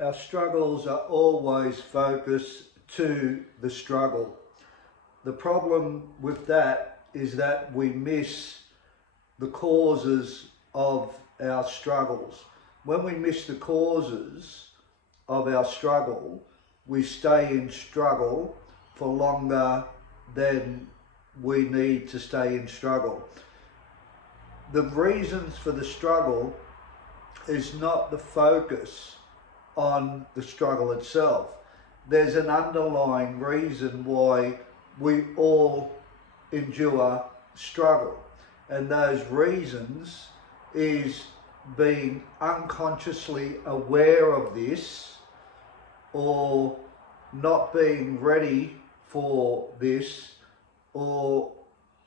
Our struggles are always focused to the struggle. The problem with that is that we miss the causes of our struggles. When we miss the causes of our struggle, we stay in struggle for longer than we need to stay in struggle. The reasons for the struggle is not the focus on the struggle itself. There's an underlying reason why we all endure struggle, and those reasons is being unconsciously aware of this, or not being ready for this, or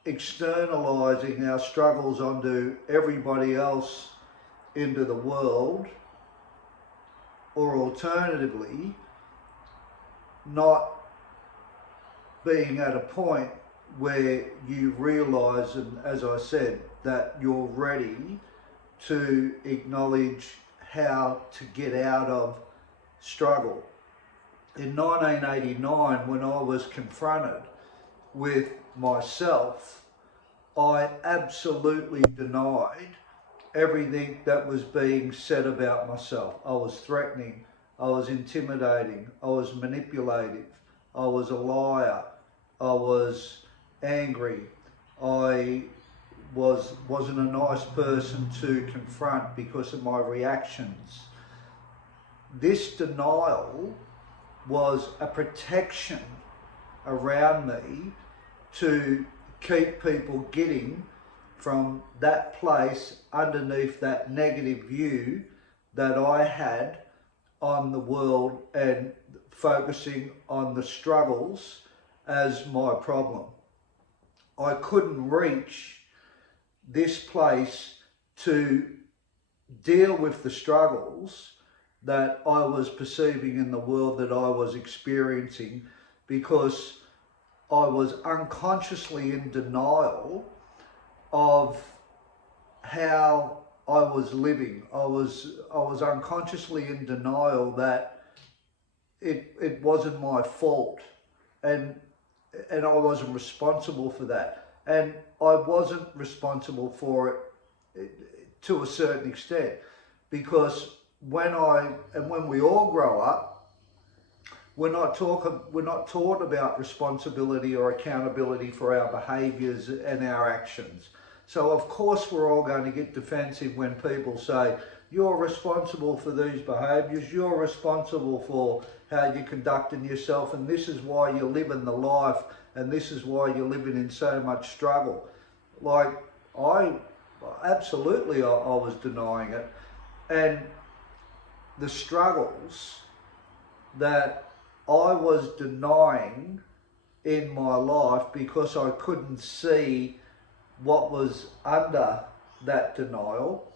externalizing our struggles onto everybody else into the world, or alternatively not being at a point where you realize, and as I said, that you're ready to acknowledge how to get out of struggle. In 1989, when I was confronted with myself, I absolutely denied everything that was being said about myself. I was threatening, I was intimidating, I was manipulative, I was a liar, I was angry, I wasn't a nice person to confront because of my reactions. This denial was a protection around me to keep people getting from that place underneath that negative view that I had on the world, and focusing on the struggles as my problem. I couldn't reach this place to deal with the struggles that I was perceiving in the world that I was experiencing, because I was unconsciously in denial of how I was living. I was unconsciously in denial that it wasn't my fault, and I wasn't responsible for that. And I wasn't responsible for it to a certain extent, because when we all grow up, we're not taught about responsibility or accountability for our behaviours and our actions. So of course we're all going to get defensive when people say, you're responsible for these behaviours, you're responsible for how you're conducting yourself, and this is why you're living the life, and this is why you're living in so much struggle. Like, I absolutely I was denying it. And the struggles that I was denying in my life, because I couldn't see what was under that denial,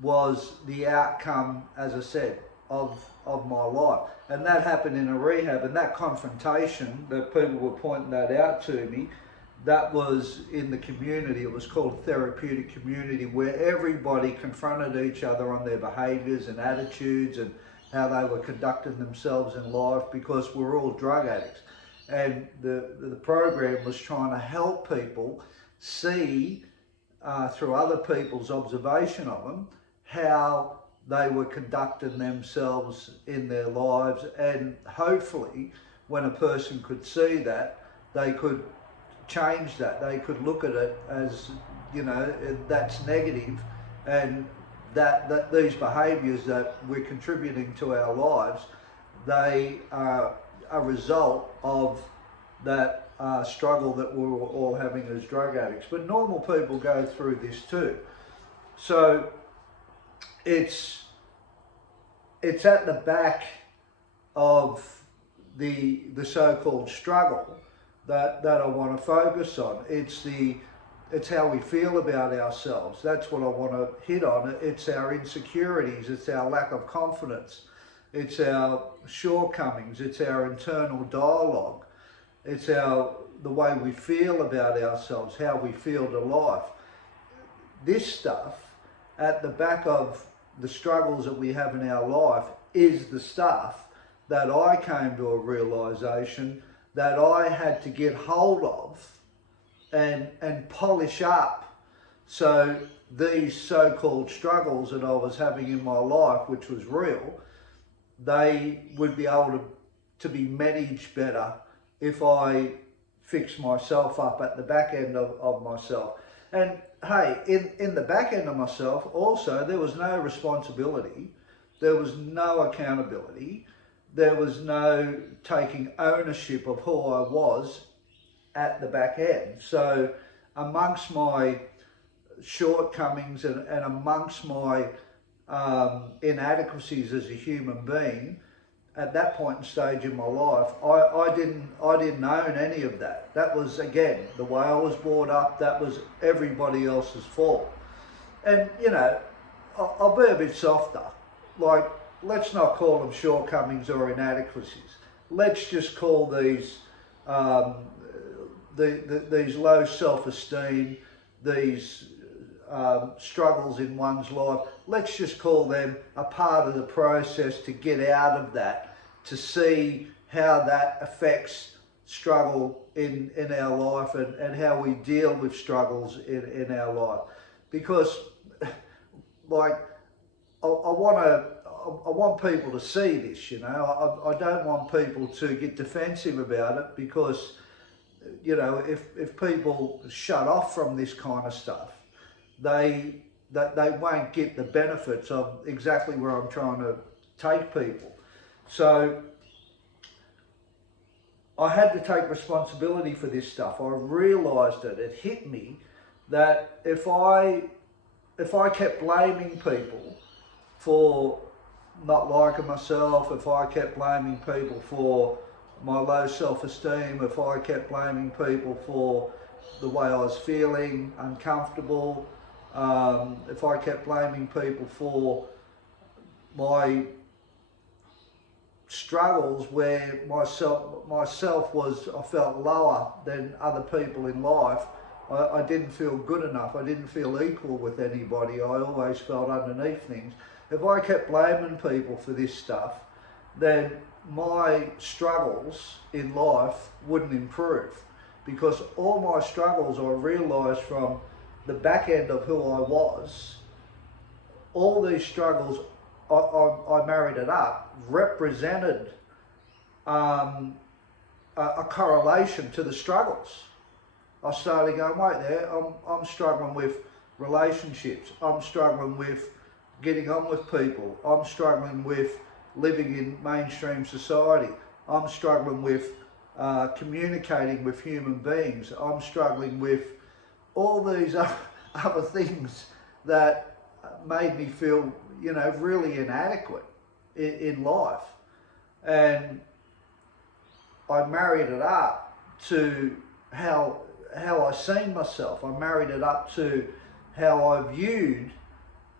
was the outcome, as I said, of my life. And that happened in a rehab, and that confrontation that people were pointing that out to me, that was in the community. It was called Therapeutic Community, where everybody confronted each other on their behaviours and attitudes and how they were conducting themselves in life, because we're all drug addicts. And the program was trying to help people see, through other people's observation of them, how they were conducting themselves in their lives. And hopefully when a person could see that, they could change that. They could look at it as, that's negative, and that these behaviours that we're contributing to our lives, they are a result of that struggle that we're all having as drug addicts. But normal people go through this too. So it's at the back of the so-called struggle that I want to focus on. It's how we feel about ourselves. That's what I want to hit on. It's our insecurities, it's our lack of confidence, it's our shortcomings, it's our internal dialogue, it's the way we feel about ourselves, how we feel to life. This stuff at the back of the struggles that we have in our life is the stuff that I came to a realization that I had to get hold of and polish up, so these so-called struggles that I was having in my life, which was real, they would be able to be managed better if I fix myself up at the back end of myself. And hey, in the back end of myself also, there was no responsibility, there was no accountability, there was no taking ownership of who I was at the back end. So amongst my shortcomings and amongst my inadequacies as a human being, at that point and stage in my life, I didn't own any of that. That was, again, the way I was brought up. That was everybody else's fault. And you know, I'll be a bit softer. Like, let's not call them shortcomings or inadequacies. Let's just call these these low self-esteem, these struggles in one's life, let's just call them a part of the process to get out of that, to see how that affects struggle in our life and how we deal with struggles in our life. Because like, I want people to see this, you know. I don't want people to get defensive about it, because, you know, if people shut off from this kind of stuff, they won't get the benefits of exactly where I'm trying to take people. So I had to take responsibility for this stuff. I realised it hit me that if I kept blaming people for not liking myself, if I kept blaming people for my low self-esteem, if I kept blaming people for the way I was feeling, uncomfortable, if I kept blaming people for my struggles where myself was, I felt lower than other people in life, I didn't feel good enough, I didn't feel equal with anybody, I always felt underneath things. If I kept blaming people for this stuff, then my struggles in life wouldn't improve, because all my struggles, I realised from the back end of who I was, all these struggles, I married it up, represented a correlation to the struggles. I started going, wait there, I'm struggling with relationships, I'm struggling with getting on with people, I'm struggling with living in mainstream society, I'm struggling with communicating with human beings, I'm struggling with all these other things that made me feel, you know, really inadequate in life. And I married it up to how I seen myself. I married it up to how I viewed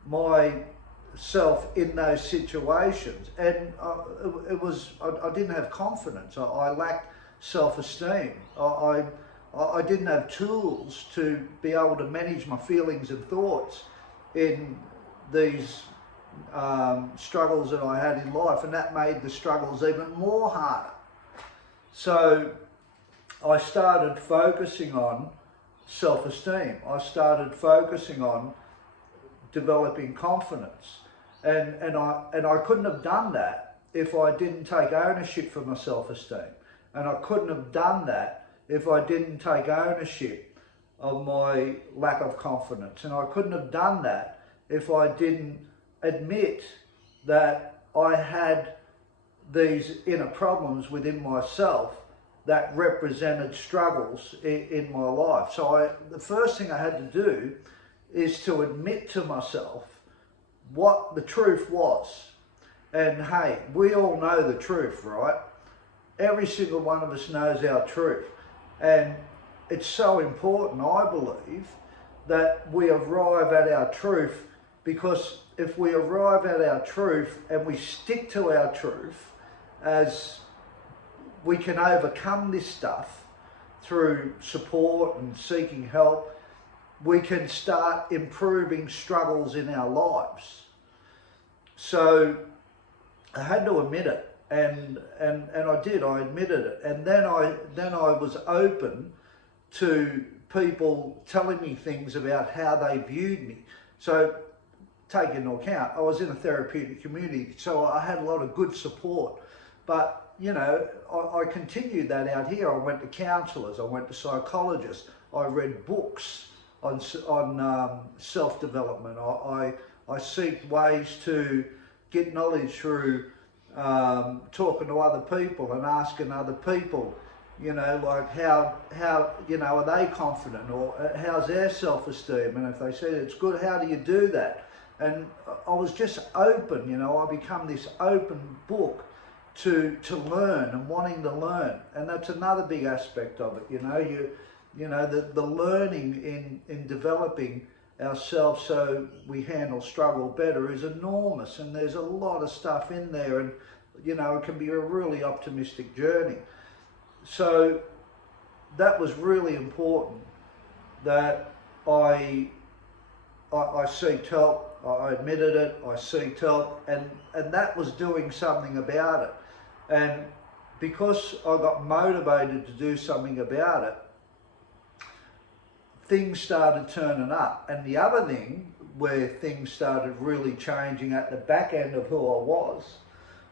myself in those situations. And I didn't have confidence. I lacked self-esteem. I didn't have tools to be able to manage my feelings and thoughts in these struggles that I had in life, and that made the struggles even more harder. So I started focusing on self-esteem. I started focusing on developing confidence, and I couldn't have done that if I didn't take ownership for my self-esteem, and I couldn't have done that if I didn't take ownership of my lack of confidence, and I couldn't have done that if I didn't admit that I had these inner problems within myself that represented struggles in my life. So the first thing I had to do is to admit to myself what the truth was. And hey, we all know the truth, right? Every single one of us knows our truth. And it's so important, I believe, that we arrive at our truth, because if we arrive at our truth and we stick to our truth, as we can overcome this stuff through support and seeking help, we can start improving struggles in our lives. So I had to admit it, and I did. I admitted it, and then I was open to people telling me things about how they viewed me. So take into account, I was in a therapeutic community, so I had a lot of good support. But you know, I continued that out here. I went to counsellors, I went to psychologists, I read books on self-development. I seek ways to get knowledge through talking to other people and asking other people, you know, like how you know, are they confident, or how's their self-esteem, and if they said it's good, how do you do that? And I was just open, you know, I become this open book to learn and wanting to learn, and that's another big aspect of it. You know, the learning in developing ourselves so we handle struggle better is enormous, and there's a lot of stuff in there, and you know, it can be a really optimistic journey. So that was really important, that I seeked help. I admitted it, I seeked help, and that was doing something about it. And because I got motivated to do something about it, things started turning up. And the other thing where things started really changing at the back end of who I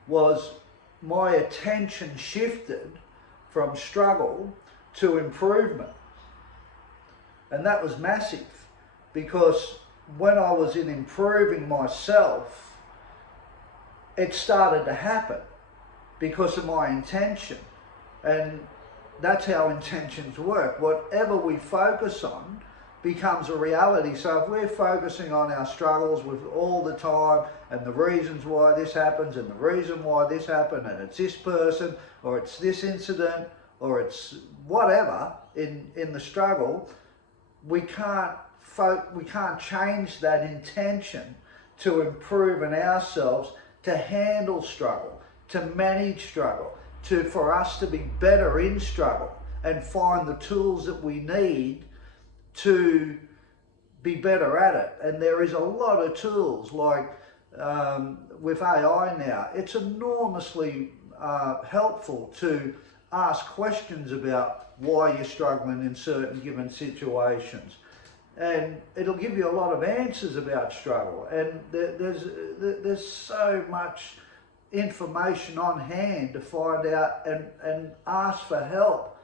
was my attention shifted from struggle to improvement. And that was massive, because when I was in improving myself, it started to happen because of my intention. And that's how intentions work. Whatever we focus on becomes a reality. So if we're focusing on our struggles with all the time, and the reasons why this happens, and the reason why this happened, and it's this person, or it's this incident, or it's whatever in the struggle, we can't change that intention to improve in ourselves, to handle struggle, to manage struggle, for us to be better in struggle and find the tools that we need to be better at it. And there is a lot of tools, like with AI now, it's enormously helpful to ask questions about why you're struggling in certain given situations. And it'll give you a lot of answers about struggle. And there's so much information on hand to find out and ask for help.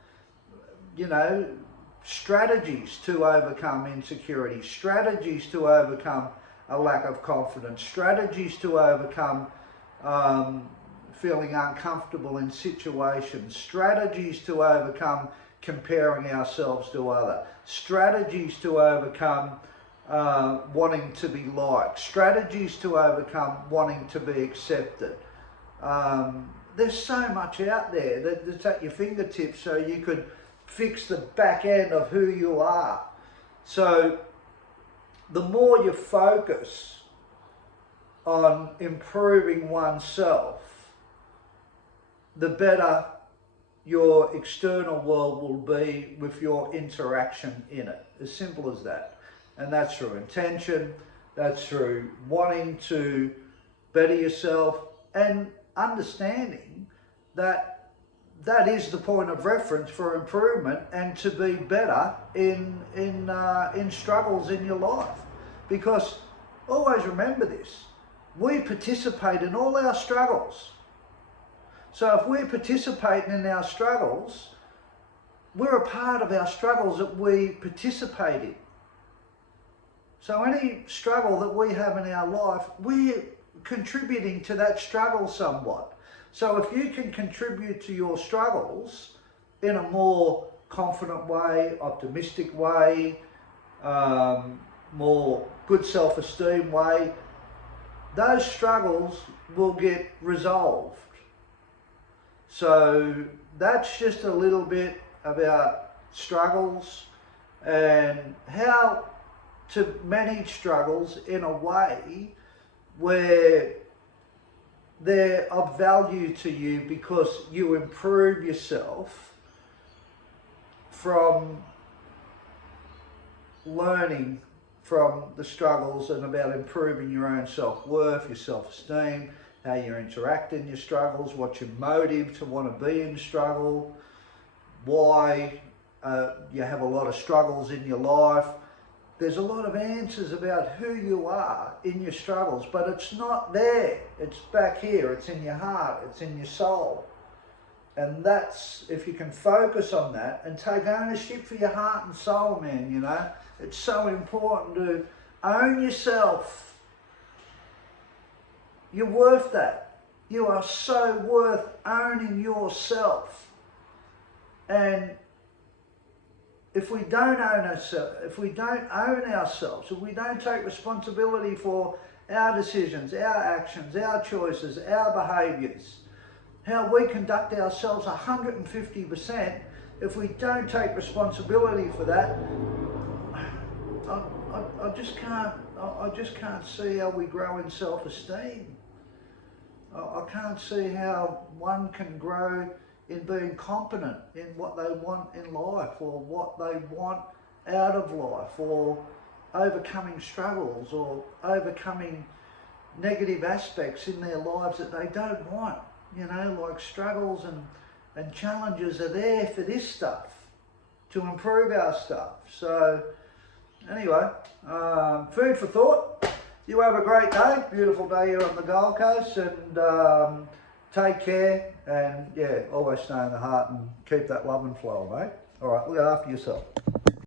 You know, strategies to overcome insecurity, strategies to overcome a lack of confidence, strategies to overcome feeling uncomfortable in situations, strategies to overcome comparing ourselves to others, strategies to overcome wanting to be liked, strategies to overcome wanting to be accepted. There's so much out there that's at your fingertips, so you could fix the back end of who you are. So the more you focus on improving oneself, the better your external world will be with your interaction in it. As simple as that. And that's through intention, that's through wanting to better yourself, and understanding that that is the point of reference for improvement and to be better in struggles in your life. Because always remember this, we participate in all our struggles. So if we're participating in our struggles, we're a part of our struggles that we participate in. So any struggle that we have in our life, we're contributing to that struggle somewhat. So if you can contribute to your struggles in a more confident way, optimistic way, more good self-esteem way, those struggles will get resolved. So that's just a little bit about struggles and how to manage struggles in a way where they're of value to you, because you improve yourself from learning from the struggles, and about improving your own self-worth, your self-esteem, how you interact in your struggles, what's your motive to want to be in struggle, why you have a lot of struggles in your life. There's a lot of answers about who you are in your struggles, but it's not there. It's back here. It's in your heart. It's in your soul. And that's, if you can focus on that and take ownership for your heart and soul, man, you know, it's so important to own yourself. You're worth that. You are so worth owning yourself. And if we don't own ourselves, if we don't take responsibility for our decisions, our actions, our choices, our behaviours, how we conduct ourselves 150%, if we don't take responsibility for that, I just can't see how we grow in self-esteem. I can't see how one can grow in being competent in what they want in life, or what they want out of life, or overcoming struggles, or overcoming negative aspects in their lives that they don't want. You know, like struggles and challenges are there for this stuff, to improve our stuff. So anyway, food for thought. You have a great day, beautiful day here on the Gold Coast, and take care, and yeah, always stay in the heart and keep that love and flow, mate. All right, look after yourself.